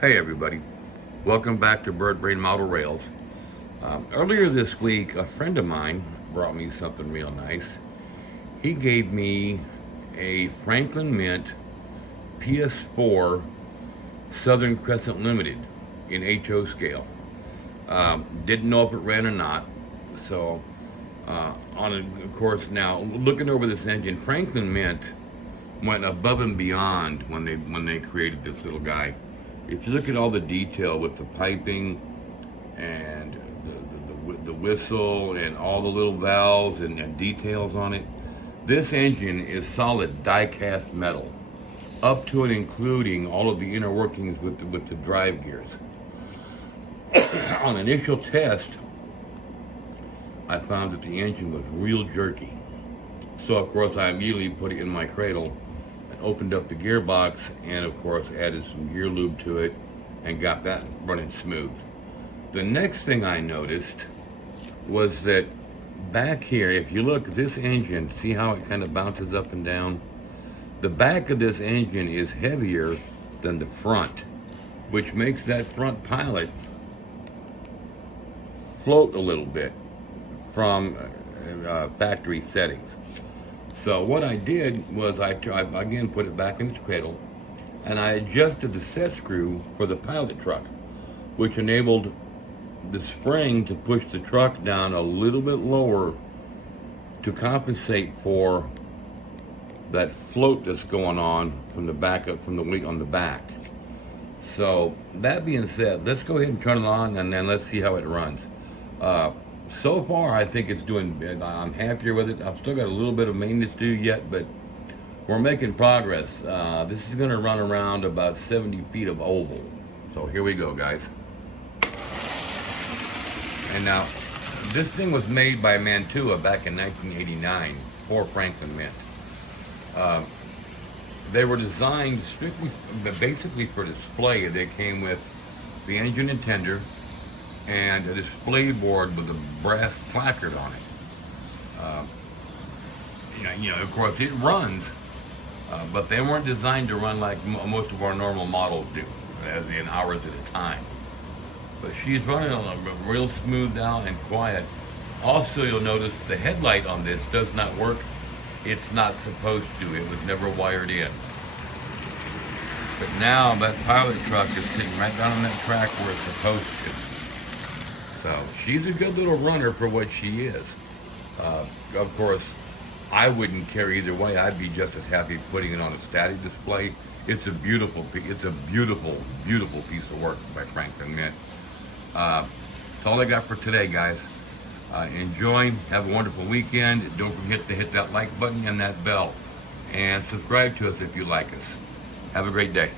Hey everybody, welcome back to Bird Brain Model Rails. Earlier this week, a friend of mine brought me something real nice. He gave me a Franklin Mint PS4 Southern Crescent Limited in HO scale. Didn't know if it ran or not, so on it, of course, now looking over this engine, Franklin Mint went above and beyond when they created this little guy. If you look at all the detail with the piping and the whistle and all the little valves and details on it, this engine is solid die-cast metal, up to and including all of the inner workings with the drive gears. On initial test, I found that the engine was real jerky. So of course I immediately put it in my cradle and opened up the gearbox and of course added some gear lube to it and got that running smooth. The next thing I noticed was that back here, if you look at this engine, see how it kind of bounces up and down? The back of this engine is heavier than the front, which makes that front pilot float a little bit from factory settings. So what I did was I again put it back in its cradle and I adjusted the set screw for the pilot truck, which enabled the spring to push the truck down a little bit lower to compensate for that float that's going on from the back up from the weight on the back. So that being said, let's go ahead and turn it on and then let's see how it runs. So far, I think it's doing, I'm happier with it. I've still got a little bit of maintenance to do yet, but we're making progress. This is going to run around about 70 feet of oval. So here we go, guys. And now, this thing was made by Mantua back in 1989 for Franklin Mint. They were designed strictly, basically for display. They came with the engine and tender, and a display board with a brass placard on it. Of course, it runs, but they weren't designed to run like most of our normal models do, as in hours at a time. But she's running on a real smooth down and quiet. Also, you'll notice the headlight on this does not work. It's not supposed to. It was never wired in. But now that pilot truck is sitting right down on that track where it's supposed to. So she's a good little runner for what she is. Of course, I wouldn't care either way. I'd be just as happy putting it on a static display. It's a beautiful piece of work by Franklin Mint. That's all I got for today, guys. Enjoy. Have a wonderful weekend. Don't forget to hit that like button and that bell. And subscribe to us if you like us. Have a great day.